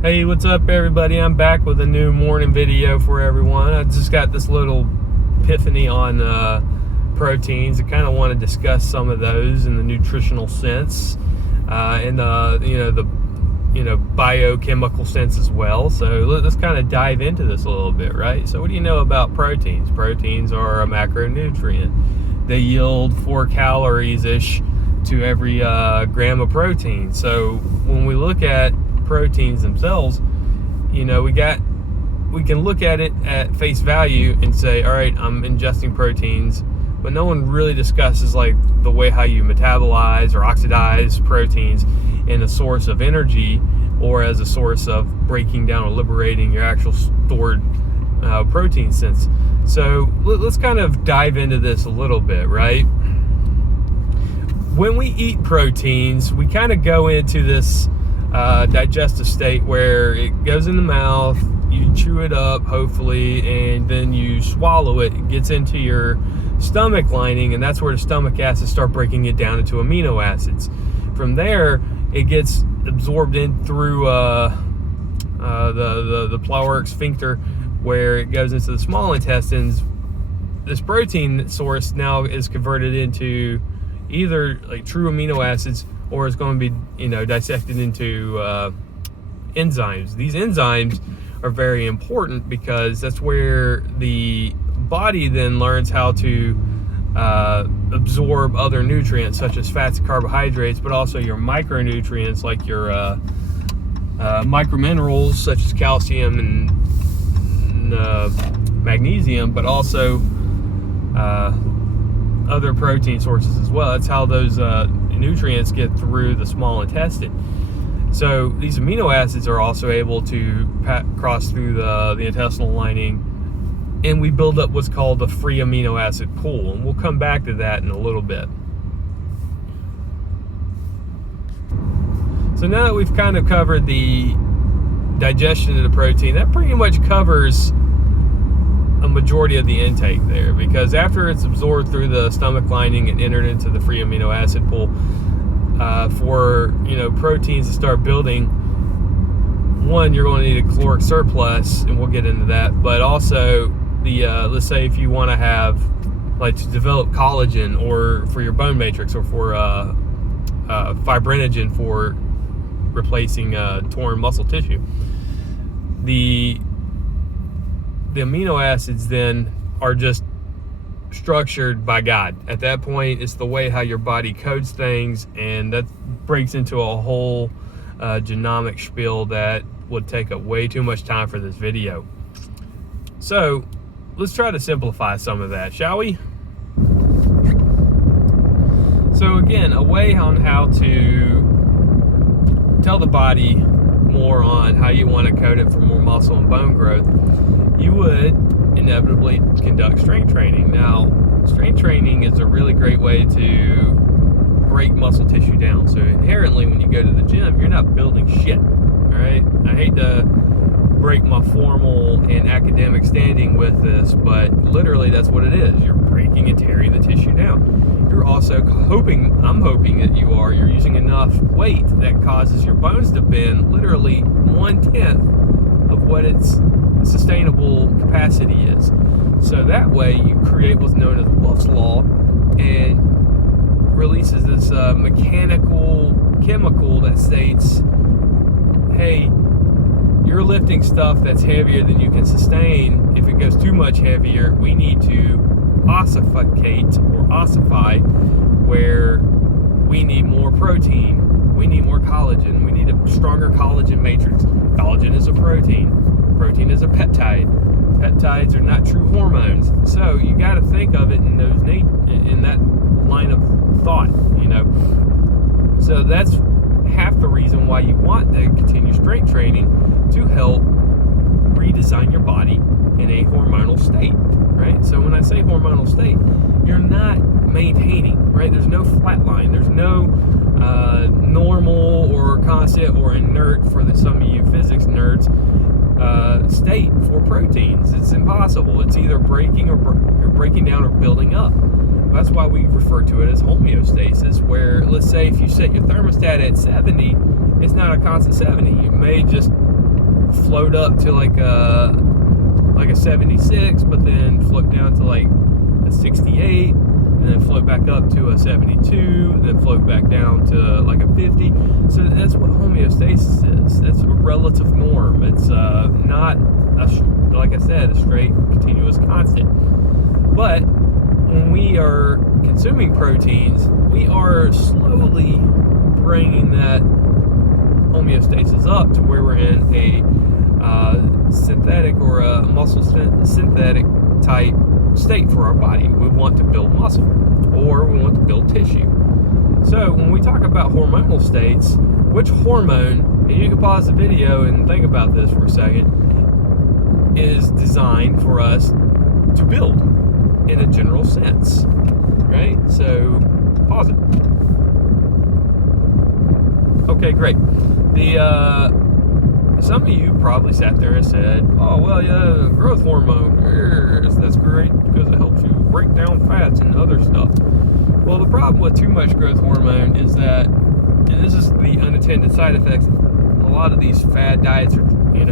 Hey, what's up everybody? I'm back with a new morning video for everyone. I just got this little epiphany on proteins. I kind of want to discuss some of those in the nutritional sense and the biochemical sense as well. So let's kind of dive into this a little bit, right? So what do you know about proteins? Proteins are a macronutrient. They yield 4 calories-ish to every gram of protein. So when we look at proteins themselves, we can look at it at face value and say, all right, I'm ingesting proteins, but no one really discusses like the way how you metabolize or oxidize proteins in a source of energy or as a source of breaking down or liberating your actual stored protein sense. So let's kind of dive into this a little bit, right? When we eat proteins, we kind of go into this digestive state where it goes in the mouth, you chew it up hopefully, and then you swallow it. It gets into your stomach lining, and that's where the stomach acids start breaking it down into amino acids. From there, it gets absorbed in through the pleural sphincter, where it goes into the small intestines. This protein source now is converted into either like true amino acids, or it's going to be dissected into enzymes. These enzymes are very important because that's where the body then learns how to absorb other nutrients such as fats and carbohydrates, but also your micronutrients like your microminerals such as calcium and magnesium, but also other protein sources as well. That's how those nutrients get through the small intestine. So these amino acids are also able to cross through the intestinal lining, and we build up what's called the free amino acid pool, and we'll come back to that in a little bit. So now that we've kind of covered the digestion of the protein, that pretty much covers a majority of the intake there, because after it's absorbed through the stomach lining and entered into the free amino acid pool, for proteins to start building, one, you're going to need a caloric surplus, and we'll get into that. But also the let's say if you want to have to develop collagen, or for your bone matrix, or for fibrinogen for replacing torn muscle tissue, the amino acids then are just structured by God. At that point, it's the way how your body codes things, and that breaks into a whole genomic spiel that would take up way too much time for this video. So let's try to simplify some of that, shall we? So again, a way on how to tell the body more on how you want to code it for more muscle and bone growth, you would inevitably conduct strength training. Now, strength training is a really great way to break muscle tissue down. So inherently, when you go to the gym, you're not building shit, all right? I hate to break my formal and academic standing with this, but literally that's what it is. You're breaking and tearing the tissue down. You're also I'm hoping that you're using enough weight that causes your bones to bend literally 1/10 of what its sustainable capacity is. So that way you create what's known as Wolff's Law, and releases this mechanical chemical that states, hey, you're lifting stuff that's heavier than you can sustain. If it goes too much heavier, we need to ossify, where we need more protein, we need more collagen, we need a stronger collagen matrix. Collagen is a protein. Protein is a peptide. Peptides are not true hormones. So you got to think of it in that line of thought, So that's half the reason why you want to continue strength training, to help redesign your body in a hormonal state, right? So when I say hormonal state, you're not maintaining, right? There's no flat line. There's no normal or constant or inert, for some of you physics nerds, state for proteins. It's impossible. It's either breaking down or building up. That's why we refer to it as homeostasis, where let's say if you set your thermostat at 70, it's not a constant 70. You may just float up to like a 76, but then float down to like a 68, and then float back up to a 72, then float back down to like a 50. So that's what homeostasis is. That's a relative norm. It's not, like I said, a straight continuous constant. But when we are consuming proteins, we are slowly bringing that homeostasis up to where we're in a synthetic or a muscle synthetic type state for our body. We want to build muscle, or we want to build tissue. So when we talk about hormonal states, which hormone, and you can pause the video and think about this for a second, is designed for us to build in a general sense, right? So pause it. Okay, great. Some of you probably sat there and said, oh, well, yeah, growth hormone, that's great because it helps you break down fats and other stuff. Well, the problem with too much growth hormone is that, and this is the unintended side effects, a lot of these fad diets are,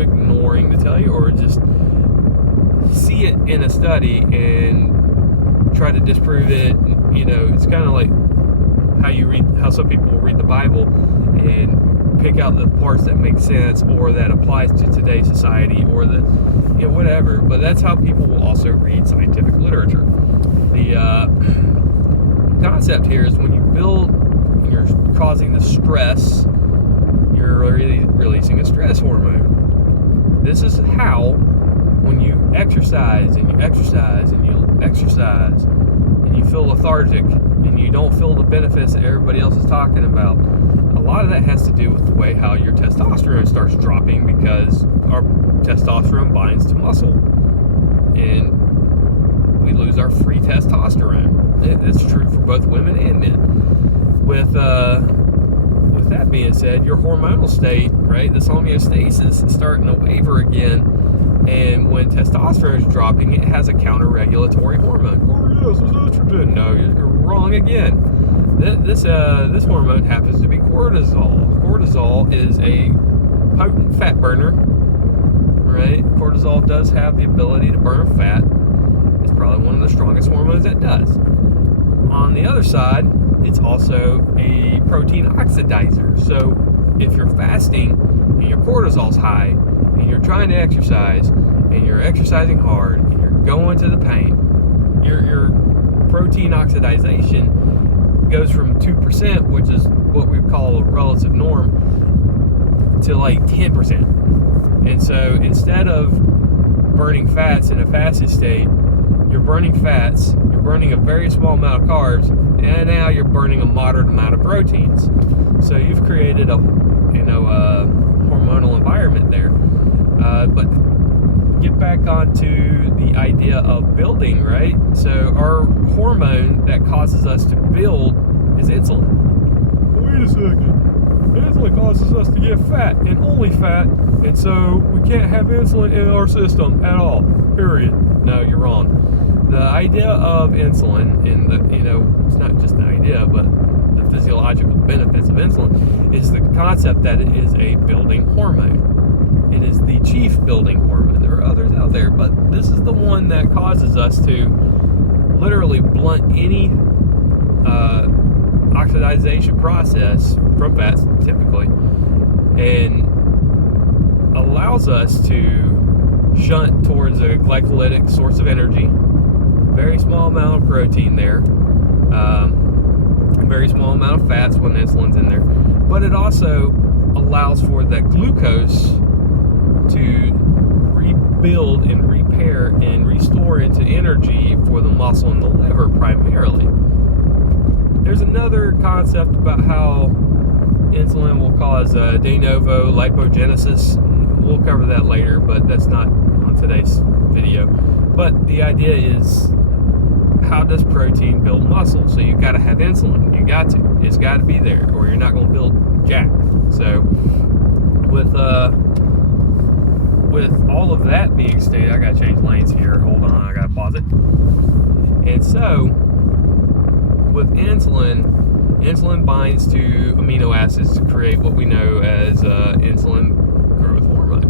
ignoring to tell you, or just see it in a study and try to disprove it. It's kind of like how some people read the Bible and pick out the parts that make sense or that applies to today's society, or whatever. But that's how people will also read scientific literature. The concept here is when you build and you're causing the stress, you're really releasing a stress hormone. This is how, when you exercise and you exercise and you exercise and you feel lethargic and you don't feel the benefits that everybody else is talking about, a lot of that has to do with the way how your testosterone starts dropping, because our testosterone binds to muscle and we lose our free testosterone. It's true for both women and men. With that being said, your hormonal state, right, this homeostasis is starting to waver again, and when testosterone is dropping, it has a counter-regulatory hormone. Oh yes, it's estrogen. No, you're wrong again. This hormone happens to be cortisol. Cortisol is a potent fat burner, right? Cortisol does have the ability to burn fat. It's probably one of the strongest hormones that does. On the other side, it's also a protein oxidizer. So if you're fasting and your cortisol's high and you're trying to exercise and you're exercising hard and you're going to the pain, your protein oxidization goes from 2%, which is what we call a relative norm, to like 10%. And so instead of burning fats in a fasted state, you're burning fats, you're burning a very small amount of carbs, and now you're burning a moderate amount of proteins. So you've created a hormonal environment there. But get back onto the idea of building, right? So our hormone that causes us to build is insulin. Wait a second. Insulin causes us to get fat and only fat, and so we can't have insulin in our system at all, period. No, you're wrong. The idea of insulin, and it's not just an idea, but the physiological benefits of insulin, is the concept that it is a building hormone. It is the chief building hormone. There are others out there, but this is the one that causes us to literally blunt any oxidization process from fats, typically, and allows us to shunt towards a glycolytic source of energy. Very small amount of protein there, a very small amount of fats when insulin's in there, but it also allows for that glucose to rebuild and repair and restore into energy for the muscle and the liver primarily. There's another concept about how insulin will cause de novo lipogenesis. We'll cover that later, but that's not on today's video. But the idea is, how does protein build muscle? So you've got to have insulin. You got to. It's got to be there, or you're not going to build jack. So with all of that being stated, I got to change lanes here. Hold on, I got to pause it. And so with insulin binds to amino acids to create what we know as insulin growth hormone.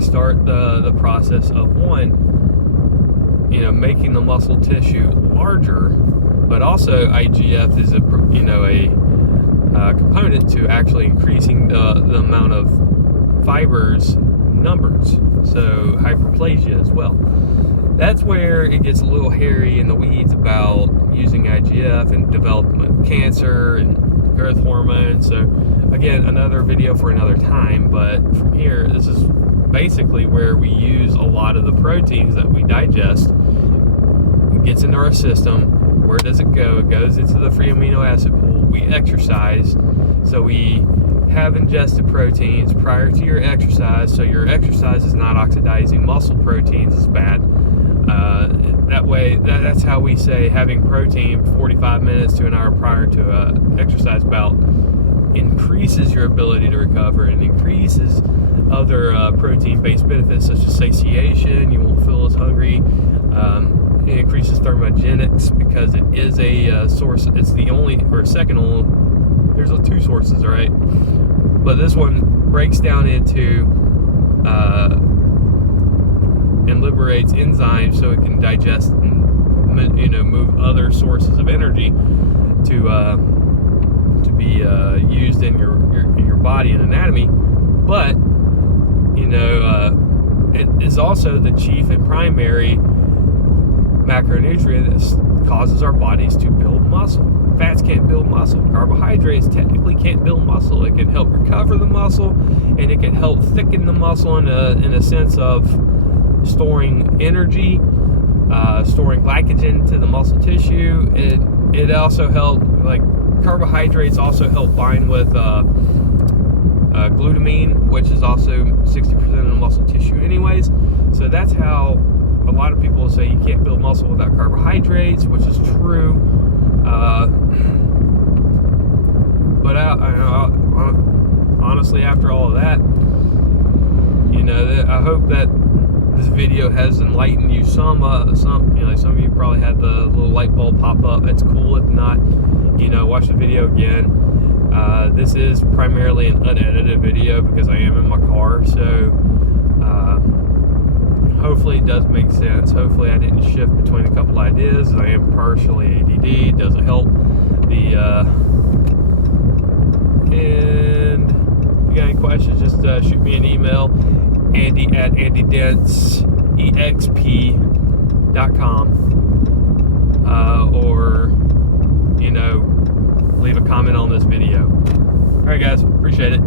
we start the process of making the muscle tissue larger, but also IGF is a component to actually increasing the amount of fibers numbers, so hyperplasia as well. That's where it gets a little hairy in the weeds about using IGF and development of cancer and growth hormone. So again, another video for another time, but from here, this is basically where we use a lot of the proteins that we digest. It gets into our system. Where does it go? It goes into the free amino acid pool. We exercise, so we have ingested proteins prior to your exercise, so your exercise is not oxidizing muscle proteins is bad. That way, that's how we say having protein 45 minutes to an hour prior to an exercise bout increases your ability to recover and increases other protein-based benefits such as satiation. You won't feel as hungry. It increases thermogenics because it is a source. It's the only or second only. There's 2 sources, all right? But this one breaks down into and liberates enzymes so it can digest and move other sources of energy to be used in your body and anatomy. But it is also the chief and primary macronutrient that causes our bodies to build muscle. Fats can't build muscle. Carbohydrates technically can't build muscle. It can help recover the muscle, and it can help thicken the muscle in a sense of storing energy, storing glycogen to the muscle tissue. It also helps, like carbohydrates also help bind with glutamine, which is also 60% of the muscle tissue anyways. So that's how a lot of people say you can't build muscle without carbohydrates, which is true. But honestly, after all of that, I hope that this video has enlightened you some of you probably had the little light bulb pop up. That's cool. If not, watch the video again. This is primarily an unedited video because I am in my car, so hopefully it does make sense. Hopefully I didn't shift between a couple ideas. I am partially ADD. It doesn't help. And if you got any questions, just shoot me an email, andy@andydenseexp.com, or leave a comment on this video. All right, guys, appreciate it.